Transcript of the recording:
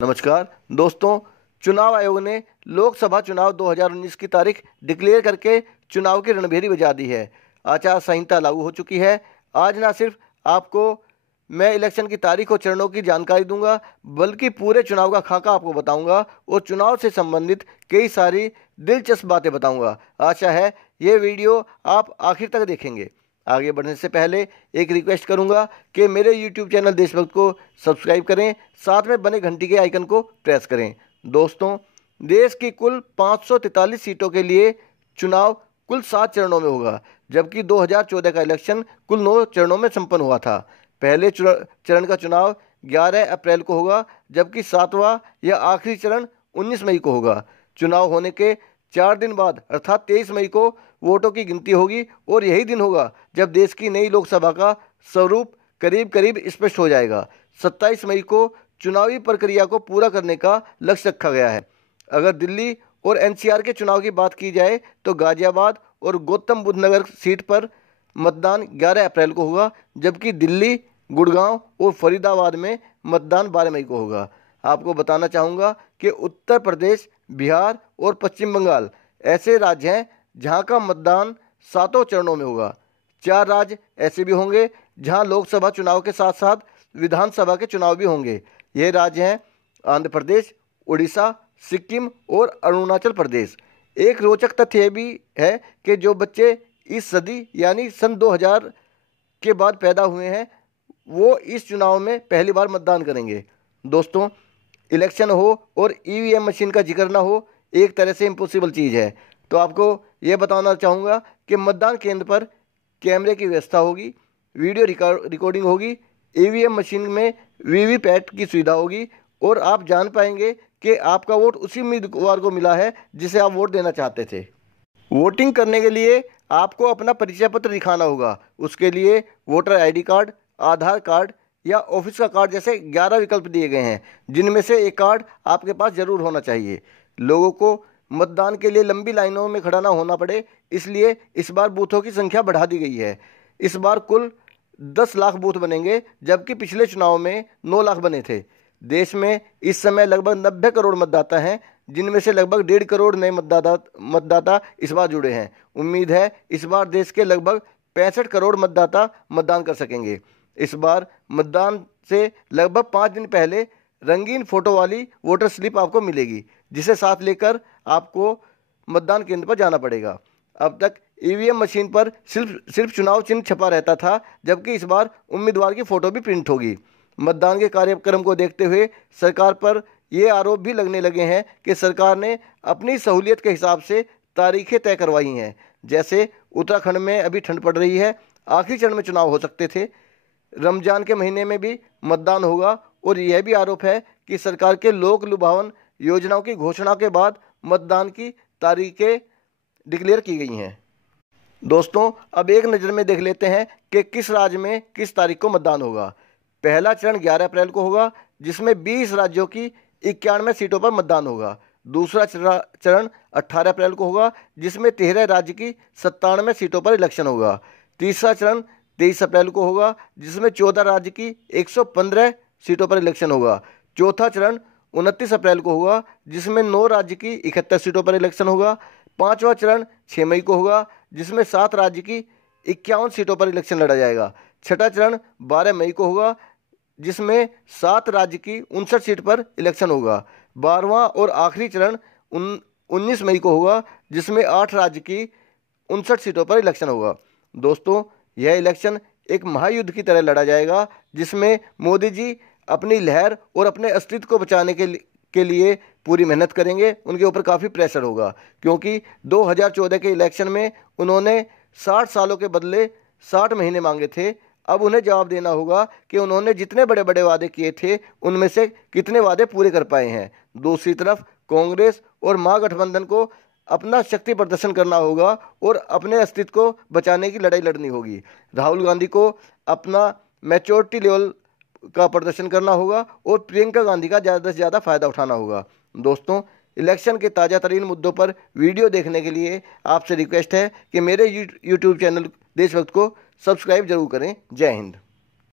नमस्कार दोस्तों, चुनाव आयोग ने लोकसभा चुनाव 2019 की तारीख डिक्लेयर करके चुनाव की रणभेरी बजा दी है। आचार संहिता लागू हो चुकी है। आज ना सिर्फ आपको मैं इलेक्शन की तारीख और चरणों की जानकारी दूंगा, बल्कि पूरे चुनाव का खाका आपको बताऊंगा और चुनाव से संबंधित कई सारी दिलचस्प बातें बताऊंगा। आशा है ये वीडियो आप आखिर तक देखेंगे। आगे बढ़ने से पहले एक रिक्वेस्ट करूंगा कि मेरे YouTube चैनल देशभक्त को सब्सक्राइब करें, साथ में बने घंटी के आइकन को प्रेस करें। दोस्तों, देश की कुल 543 सीटों के लिए चुनाव कुल 7 चरणों में होगा, जबकि 2014 का इलेक्शन कुल 9 चरणों में संपन्न हुआ था। पहले चरण का चुनाव 11 अप्रैल को होगा, जबकि 7वां या आखिरी चरण 19 मई को होगा। चुनाव होने के 4 दिन बाद अर्थात 23 मई को वोटों की गिनती होगी और यही दिन होगा जब देश की नई लोकसभा का स्वरूप करीब करीब स्पष्ट हो जाएगा। 27 मई को चुनावी प्रक्रिया को पूरा करने का लक्ष्य रखा गया है। अगर दिल्ली और एनसीआर के चुनाव की बात की जाए तो गाजियाबाद और गौतम बुद्ध नगर सीट पर मतदान 11 अप्रैल को होगा, जबकि दिल्ली, गुड़गांव और फरीदाबाद में मतदान 12 मई को होगा। आपको बताना चाहूँगा कि उत्तर प्रदेश, बिहार और पश्चिम बंगाल ऐसे राज्य हैं जहां का मतदान 7 चरणों में होगा। 4 राज्य ऐसे भी होंगे जहां लोकसभा चुनाव के साथ साथ विधानसभा के चुनाव भी होंगे। ये राज्य हैं आंध्र प्रदेश, उड़ीसा, सिक्किम और अरुणाचल प्रदेश। एक रोचक तथ्य यह भी है कि जो बच्चे इस सदी यानी सन 2000 के बाद पैदा हुए हैं वो इस चुनाव में पहली बार मतदान करेंगे। दोस्तों, इलेक्शन हो और ईवीएम मशीन का जिक्र ना हो एक तरह से इम्पॉसिबल चीज़ है। तो आपको यह बताना चाहूँगा कि मतदान केंद्र पर कैमरे की व्यवस्था होगी, वीडियो रिकॉर्डिंग होगी, ईवीएम मशीन में वीवीपैट की सुविधा होगी और आप जान पाएंगे कि आपका वोट उसी उम्मीदवार को मिला है जिसे आप वोट देना चाहते थे। वोटिंग करने के लिए आपको अपना परिचय पत्र दिखाना होगा। उसके लिए वोटर आईडी कार्ड, आधार कार्ड या ऑफिस का कार्ड जैसे 11 विकल्प दिए गए हैं, जिनमें से एक कार्ड आपके पास जरूर होना चाहिए। लोगों को मतदान के लिए लंबी लाइनों में खड़ा ना होना पड़े, इसलिए इस बार बूथों की संख्या बढ़ा दी गई है। इस बार कुल 10 लाख बूथ बनेंगे, जबकि पिछले चुनाव में 9 लाख बने थे। देश में इस समय लगभग 90 करोड़ मतदाता हैं, जिनमें से लगभग 1.5 करोड़ नए मतदाता इस बार जुड़े हैं। उम्मीद है इस बार देश के लगभग 65 करोड़ मतदाता मतदान कर सकेंगे। इस बार मतदान से लगभग 5 दिन पहले रंगीन फोटो वाली वोटर स्लिप आपको मिलेगी, जिसे साथ लेकर आपको मतदान केंद्र पर जाना पड़ेगा। अब तक ईवीएम मशीन पर सिर्फ चुनाव चिन्ह छपा रहता था, जबकि इस बार उम्मीदवार की फ़ोटो भी प्रिंट होगी। मतदान के कार्यक्रम को देखते हुए सरकार पर ये आरोप भी लगने लगे हैं कि सरकार ने अपनी सहूलियत के हिसाब से तारीखें तय करवाई हैं। जैसे उत्तराखंड में अभी ठंड पड़ रही है, आखिरी चरण में चुनाव हो सकते थे। रमजान के महीने में भी मतदान होगा और यह भी आरोप है कि सरकार के लोक लुभावन योजनाओं की घोषणा के बाद मतदान की तारीखें डिक्लेयर की गई हैं। दोस्तों, अब एक नज़र में देख लेते हैं कि किस राज्य में किस तारीख को मतदान होगा। पहला चरण 11 अप्रैल को होगा, जिसमें 20 राज्यों की 91 सीटों पर मतदान होगा। दूसरा चरण 18 अप्रैल को होगा, जिसमें 13 राज्य की 97 सीटों पर इलेक्शन होगा। तीसरा चरण 23 अप्रैल को होगा, जिसमें 14 राज्य की 115 सीटों पर इलेक्शन होगा। चौथा चरण 29 अप्रैल को होगा, जिसमें 9 राज्य की 71 सीटों पर इलेक्शन होगा। पांचवा चरण 6 मई को होगा, जिसमें 7 राज्य की 51 सीटों पर इलेक्शन लड़ा जाएगा। छठा चरण 12 मई को होगा, जिसमें 7 राज्य की 59 सीट पर इलेक्शन होगा। 12वां और आखिरी चरण 19 मई को होगा, जिसमें 8 राज्य की 59 सीटों पर इलेक्शन होगा। दोस्तों, यह इलेक्शन एक महायुद्ध की तरह लड़ा जाएगा, जिसमें मोदी जी अपनी लहर और अपने अस्तित्व को बचाने के लिए पूरी मेहनत करेंगे। उनके ऊपर काफ़ी प्रेशर होगा, क्योंकि 2014 के इलेक्शन में उन्होंने 60 सालों के बदले 60 महीने मांगे थे। अब उन्हें जवाब देना होगा कि उन्होंने जितने बड़े बड़े वादे किए थे उनमें से कितने वादे पूरे कर पाए हैं। दूसरी तरफ कांग्रेस और महागठबंधन को अपना शक्ति प्रदर्शन करना होगा और अपने अस्तित्व को बचाने की लड़ाई लड़नी होगी। राहुल गांधी को अपना मैच्योरिटी लेवल का प्रदर्शन करना होगा और प्रियंका गांधी का ज़्यादा से ज़्यादा फ़ायदा उठाना होगा। दोस्तों, इलेक्शन के ताज़ा तरीन मुद्दों पर वीडियो देखने के लिए आपसे रिक्वेस्ट है कि मेरे यूट्यूब चैनल देशभक्त को सब्सक्राइब जरूर करें। जय हिंद।